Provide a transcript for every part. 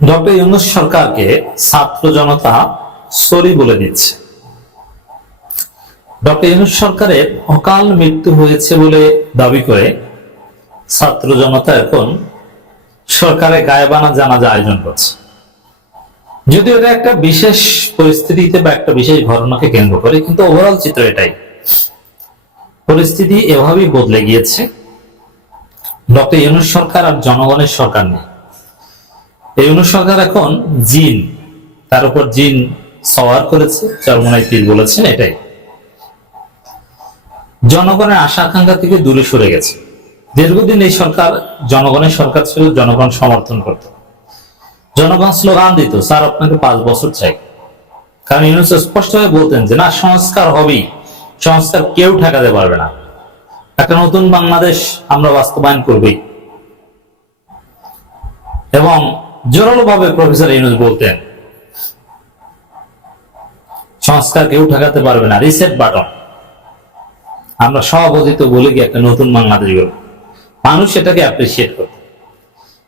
Doctor Yunus সরকারকে ছাত্র জনতা sorry বলে দিচ্ছে। ডক্টর ইউনূস সরকারের অকাল মৃত্যু হয়েছে বলে দাবি করে ছাত্র জনতা এখন সরকারের গায়েবানা জানাজা আয়োজন করছে। যদিও এটা একটা বিশেষ পরিস্থিতিতে বা একটা বিশেষ ঘটনাকে কেন্দ্র করে, কিন্তু ওভারঅল চিত্র এটাই। পরিস্থিতি এভাবেই বদলে গিয়েছে। ডক্টর ইউনূস সরকার আর জনগণের সরকার নেই। এই ইউনূস সরকার এখন জিন, তার উপর জিন সওয়ার করেছে, চরমোনাই পীর বলেছেন এটাই। জনগণের আশা আকাঙ্ক্ষা থেকে দূরে সরে গেছে। দীর্ঘদিন এই সরকার জনগণের সরকার ছিল, জনগণ সমর্থন করত, জনগণ স্লোগান দিত, স্যার আপনাকে 5 বছর চাই। কারণ ইউনূস স্পষ্টভাবে বলতেন যে না, সংস্কার হবেই, সংস্কার কেউ ঠেকাতে পারবে না, একটা নতুন বাংলাদেশ আমরা বাস্তবায়ন করবই। এবং জোরালো ভাবে প্রফেসর ইউনূস বলতেন সংস্কার কেউ ঠেকাতে পারবে না, রিসেট বাটন, আমরা সভাপতিত্ব বলে গিয়ে একটা নতুন বাংলাদেশ গড়ব। মানুষ সেটাকে অ্যাপ্রিসিয়েট করত।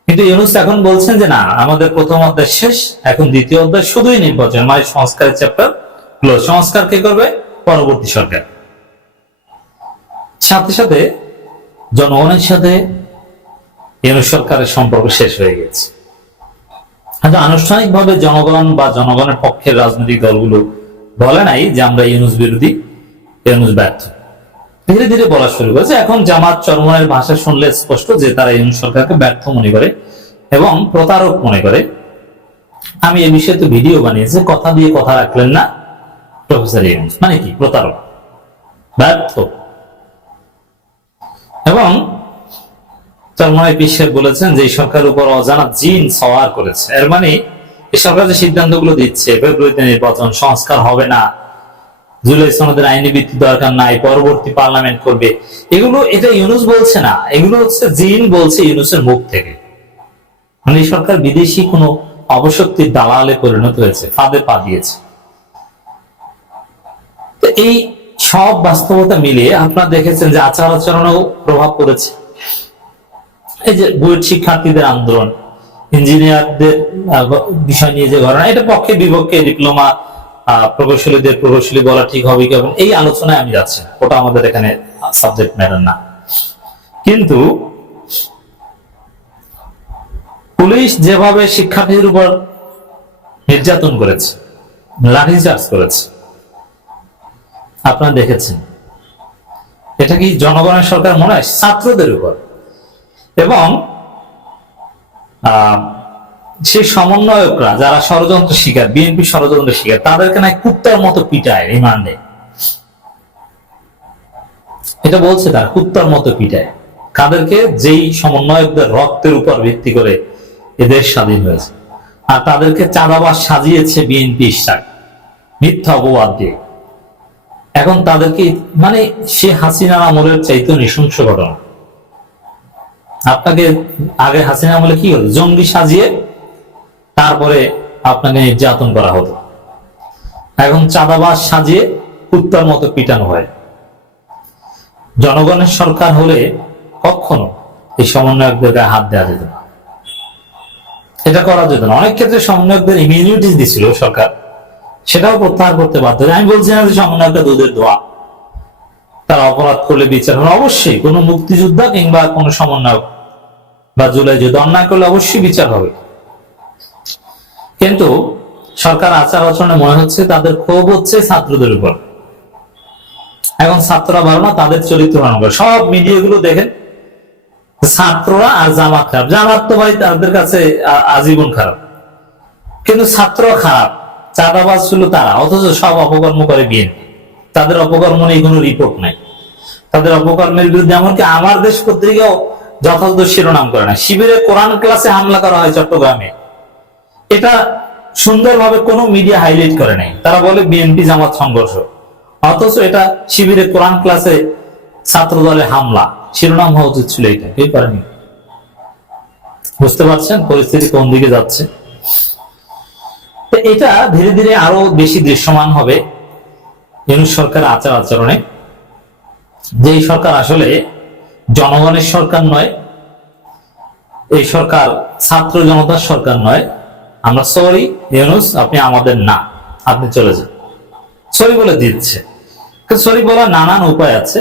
কিন্তু ইউনূস এখন বলছেন যে না, আমাদের প্রথম অধ্যায় শেষ, এখন দ্বিতীয় অধ্যায় শুধুই নির্বাচন, মানে সংস্কারের চ্যাপ্টার ক্লোজ। সংস্কার কে করবে? পরবর্তী সরকার। সাথে সাথে জনগণের সাথে ইউনূস সরকারের সম্পর্ক শেষ হয়ে গেছে। আনুষ্ঠানিকভাবে জনগণ বা জনগণের পক্ষের রাজনৈতিক দলগুলো বলে নাই যে আমরা ইউনূস বিরোধী, ইউনূস ব্যর্থ। ধীরে ধীরে বলা শুরু করেছে। এখন জামাত চরমোনাইয়ের ভাষা শুনলে স্পষ্ট যে তারা ইউনূস সরকারকে ব্যর্থ মনে করে এবং প্রতারক মনে করে। আমি এই বিষয়ে তো ভিডিও বানিয়েছি, কথা দিয়ে কথা রাখলেন না প্রফেসর ইউনূস, মানে কি? প্রতারক, ব্যর্থ। এবং চরমোনাই পীর বলেছেন যে এই সরকারের উপর অজানা জিন সওয়ার করেছে। এর মানে এই সরকার যে সিদ্ধান্তগুলো দিচ্ছে, ফেব্রুয়ারিতে নির্বাচন, সংস্কার হবে না, জুলাই সনদের আইনি ভিত্তি দরকার নাই, পরবর্তী পার্লামেন্ট করবে, এগুলো এটা ইউনূস বলছে না, এগুলো হচ্ছে জিন বলছে ইউনূসের মুখ থেকে। মানে এই সরকার বিদেশি কোনো অবশক্তির দালালে পরিণত হয়েছে, ফাঁদে পা দিয়েছে। তো এই সব বাস্তবতা মিলিয়ে আপনারা দেখেছেন যে আচার আচরণেও প্রভাব পড়েছে। এই যে বুয়েট শিক্ষার্থীদের আন্দোলন, ইঞ্জিনিয়ারদের বিষয় নিয়ে যে ঘটনা, এটা পক্ষে বিপক্ষে, ডিপ্লোমা প্রকৌশলীদের প্রকৌশলী বলা ঠিক হবে কি হবে, এই আলোচনায় আমি যাচ্ছি না, ওটা আমাদের এখানে সাবজেক্ট ম্যাটার না। কিন্তু পুলিশ যেভাবে শিক্ষার্থীদের উপর নির্যাতন করেছে, লাঠিচার্জ করেছে, আপনারা দেখেছেন, এটা কি জনগণের সরকার মনে হয়? ছাত্রদের উপর। এবং সেই সমন্বয়করা যারা ষড়যন্ত্র শিকার, বিএনপি ষড়যন্ত্র শিকার, তাদেরকে না কুত্তার মতো পিটায় রিমান্ডে। এটা বলছে তারা কুত্তার মতো পিটায় কাদেরকে? যেই সমন্বয়কদের রক্তের উপর ভিত্তি করে এদের স্বাধীন হয়েছে, আর তাদেরকে চাঁদাবাজ সাজিয়েছে বিএনপি ইশাক, মিথ্যা অপবাদ দিয়ে। এখন তাদেরকে মানে সে হাসিনার আমলের চাইতে নৃশংস ঘটনা। আপনাকে আগে হাসিনা আমলে কি হতো? জঙ্গি সাজিয়ে তারপরে আপনাকে নির্যাতন করা হতো। এখন চাঁদাবাজ সাজিয়ে কুত্তার মতো পিটানো হয়। জনগণের সরকার হলে কখনো এই সমন্বয়কদের গায়ে হাত দেওয়া যেত না, এটা করা যেত না। অনেক ক্ষেত্রে সমন্বয়কদের ইমিউনিটি দিছিল সরকার, সেটাও প্রত্যাহার করতে বাধ্য। আমি বলছি না যে সমন্বয়করা দুধের দোয়া, তারা অপরাধ করলে বিচার হবে। অবশ্যই কোনো মুক্তিযোদ্ধা কিংবা কোনো সমন্বয়ক বা জুলাই যুদ্ধ অন্যায় করলে অবশ্যই বিচার হবে। কিন্তু সরকার আচার আচরণে মনে হচ্ছে তাদের ক্ষোভ হচ্ছে ছাত্রদের উপর। এখন ছাত্ররা ভালো না, তাদের চরিত্র ভালো করে। সব মিডিয়াগুলো দেখেন, ছাত্ররা আর জামাত খারাপ। জামাত তো ভাই তাদের কাছে আজীবন খারাপ, কিন্তু ছাত্র খারাপ, চাঁদাবাজ ছিল তারা, অথচ সব অপকর্ম করে বিএনপি। তাদের অপকর্ম নিয়ে কোনো রিপোর্ট নাই, তাদের অপকর্মের বিরুদ্ধে এমনকি আমার দেশ পত্রিকাও যথাযথ শিরোনাম করে না। শিবিরে কোরআন ক্লাসে হামলা করা হয় চট্টগ্রামে, এটা সুন্দরভাবে কোনো মিডিয়া হাইলাইট করে নাই। তারা বলে বিএনপি জামাত সংঘর্ষ, অথচ এটা শিবিরে কোরআন ক্লাসে ছাত্র দলের হামলা, শিরোনাম হওয়া উচিত ছিল। এটা কেউ করেনি। বুঝতে পারছেন পরিস্থিতি কোন দিকে যাচ্ছে? এটা ধীরে ধীরে আরো বেশি দৃশ্যমান হবে ইউনূস সরকার আচার আচরণে, যে এই সরকার আসলে জনগণের সরকার নয়, এই সরকার ছাত্র জনতার সরকার নয়, আমরা সরি ইউনূস, আপনি আমাদের না, আপনি চলে যান, সরি বলে দিচ্ছে। সরি বলার নানান উপায় আছে।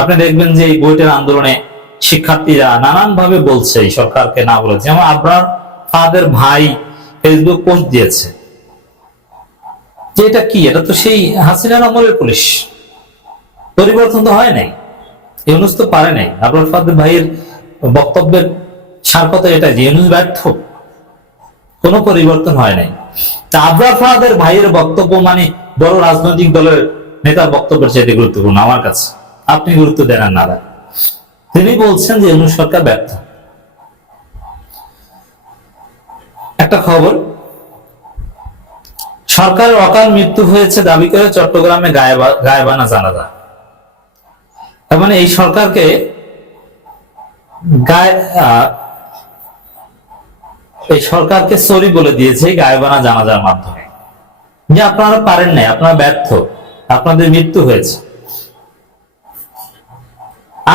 আপনি দেখবেন যে এই বুয়েটের আন্দোলনে শিক্ষার্থীরা নানান ভাবে বলছে এই সরকারকে না বলে। যেমন আবরার ফাহাদের ভাই ফেসবুক পোস্ট দিয়েছে যে এটা কি, এটা তো সেই হাসিনার আমলের পুলিশ, পরিবর্তন তো হয় নাই, ইউনূস তো পারে নাই। আবরার ফাহাদের ভাইয়ের বক্তব্যের সার কথা এটা যে ইউনূস ব্যর্থ, কোনো পরিবর্তন হয় নাই। তা আবরার ফাহাদের ভাইয়ের বক্তব্য মানে বড় রাজনৈতিক দলের নেতার বক্তব্যের চাইতে গুরুত্বপূর্ণ আমার কাছে। আপনি গুরুত্ব দেন না দেন, তিনি বলছেন যে ইউনূস সরকার ব্যর্থ। একটা খবর, সরকারের অকাল মৃত্যু হয়েছে দাবি করে চট্টগ্রামে গায়েবানা জানাজা। তার মানে এই সরকারকে এই সরকারকে সরি বলে দিয়েছে গায়েবানা জানাজার মাধ্যমে, যে আপনারা পারেন নাই, আপনারা ব্যর্থ, আপনাদের মৃত্যু হয়েছে,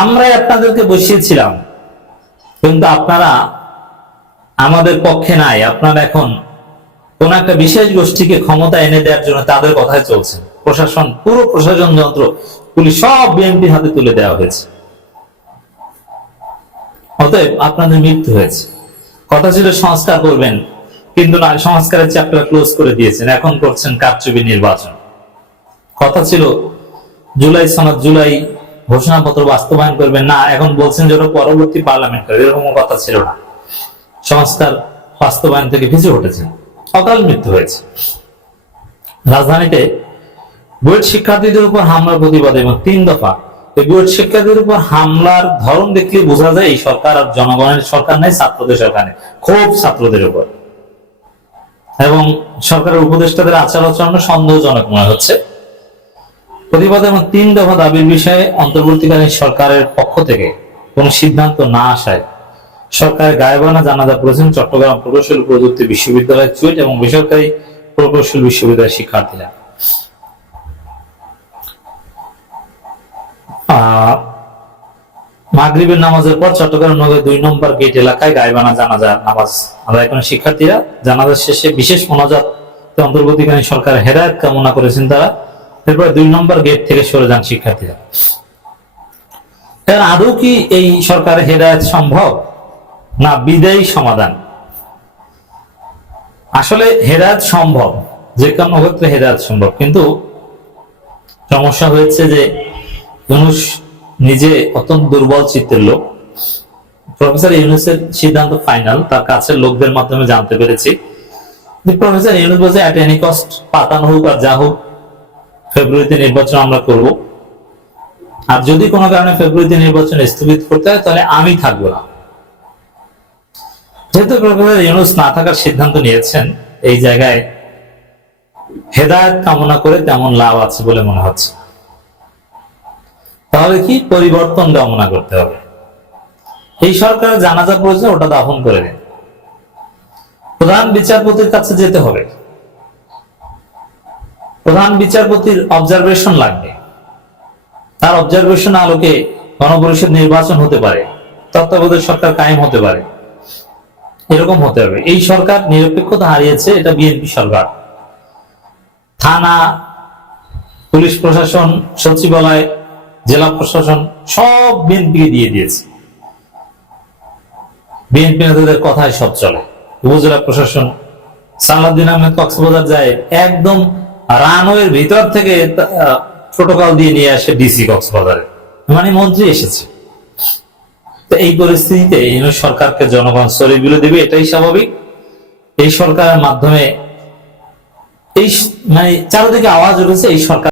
আমরাই আপনাদেরকে বসিয়েছিলাম, কিন্তু আপনারা আমাদের পক্ষে নাই। আপনারা এখন কোন একটা বিশেষ গোষ্ঠীকে ক্ষমতা এনে দেওয়ার জন্য তাদের কথায় চলছেন। প্রশাসন, পুরো প্রশাসন যন্ত্র, পুলিশ সব বিএনপির হাতে তুলে দেওয়া হয়েছে। অতএব আপনাদের মৃত্যু হয়েছে। কথা ছিল সংস্কার করবেন, কিন্তু না, সংস্কারের চ্যাপ্টার ক্লোজ করে দিয়েছেন, এখন করছেন কারচুপি নির্বাচন। কথা ছিল জুলাই সনদ, জুলাই ঘোষণাপত্র বাস্তবায়ন করবেন, না, এখন বলছেন যে ওটা পরবর্তী পার্লামেন্ট করবে। এরকম কথা ছিল না, সংস্কার বাস্তবায়ন থেকে পিছু হটেছে, অকাল মৃত্যু হয়েছে। রাজধানীতে বুয়েট শিক্ষার্থীদের উপর হামলার প্রতিবাদ এবং 3 দফা। এই বুয়েট শিক্ষার্থীদের উপর হামলার ধরন দেখলে বোঝা যায় এই সরকার আর জনগণের সরকার নেই, ছাত্রদের সরকার নেই, খুব ছাত্রদের উপর। এবং সরকারের উপদেষ্টাদের আচার আচরণ সন্দেহজনক মনে হচ্ছে। প্রতিবাদ এবং 3 দফা দাবির বিষয়ে অন্তর্বর্তীকালীন সরকারের পক্ষ থেকে কোন সিদ্ধান্ত না আসায় সরকারের গায়েবানা জানাজা করেছেন চট্টগ্রাম প্রকৌশল প্রযুক্তি বিশ্ববিদ্যালয়ের চুয়েট এবং বেসরকারি প্রকৌশল বিশ্ববিদ্যালয়ের শিক্ষার্থীরা। মাগরিবের নামাজের পর চট্টগ্রাম নগরের 2 নম্বর গেট এলাকায় গায়েবানা জানাজা নামাজ আদায় করেন শিক্ষার্থীরা। জানাজার শেষে বিশেষ মোনাজাত অন্তর্বর্তীকালীন সরকারের হেদায়েত কামনা করেছেন তারা। এরপর 2 নম্বর গেট থেকে সরে যান শিক্ষার্থীরা। আদৌ কি এই সরকারের হেদায়েত সম্ভব, না বিদায়ী সমাধান? আসলে হেদায়েত সম্ভব, যে কোনো ক্ষেত্রে হেদায়েত সম্ভব, কিন্তু সমস্যা হয়েছে যে ইউনূস নিজে অত্যন্ত দুর্বল চিত্তের লোক। প্রফেসর ইউনূসের সিদ্ধান্ত ফাইনাল, তার কাছের লোকদের মাধ্যমে জানতে পেরেছি। প্রফেসর ইউনূস বলছে এট এনি কস্ট, পাতানো হোক আর যা হোক, ফেব্রুয়ারিতে নির্বাচন আমরা করব। আর যদি কোনো কারণে ফেব্রুয়ারিতে নির্বাচন স্থগিত করতে হয় তাহলে আমি থাকবো না। যেহেতু প্রফেসর ইউনূস না থাকার সিদ্ধান্ত নিয়েছেন, এই জায়গায় হেদায়েত কামনা করে তেমন লাভ আছে বলে মনে হচ্ছে। তাহলে কি পরিবর্তন কামনা করতে হবে। এই সরকারের জানাজা প্রয়োজন, ওটা দাফন করে দিন। প্রধান বিচারপতির কাছে যেতে হবে, প্রধান বিচারপতির অবজারভেশন লাগবে, তার অবজারভেশন আলোকে গণপরিষদ নির্বাচন হতে পারে, তত্ত্বাবধায়ক সরকার কায়েম হতে পারে, এরকম হতে হবে। এই সরকার নিরপেক্ষতা হারিয়েছে, এটা বিএনপি সরকার। থানা, পুলিশ প্রশাসন, সচিবালয়, জেলা প্রশাসন সব বিএনপি দিয়ে দিয়েছে। বিএনপি নেতাদের কথায় সব চলে। উপজেলা প্রশাসন, সালাউদ্দিন আহমেদ কক্সবাজার যায়, একদম রানওয়ের ভিতর থেকে প্রোটোকল দিয়ে নিয়ে আসে ডিসি কক্সবাজারে, মানে মন্ত্রী এসেছে। তো এই পরিস্থিতিতে ইউনূস সরকারকে জনগণ সরি বলে দেবে, এটাই স্বাভাবিক। এই সরকারের মাধ্যমে এই মানে চারিদিকে আওয়াজ উঠেছে এই সরকার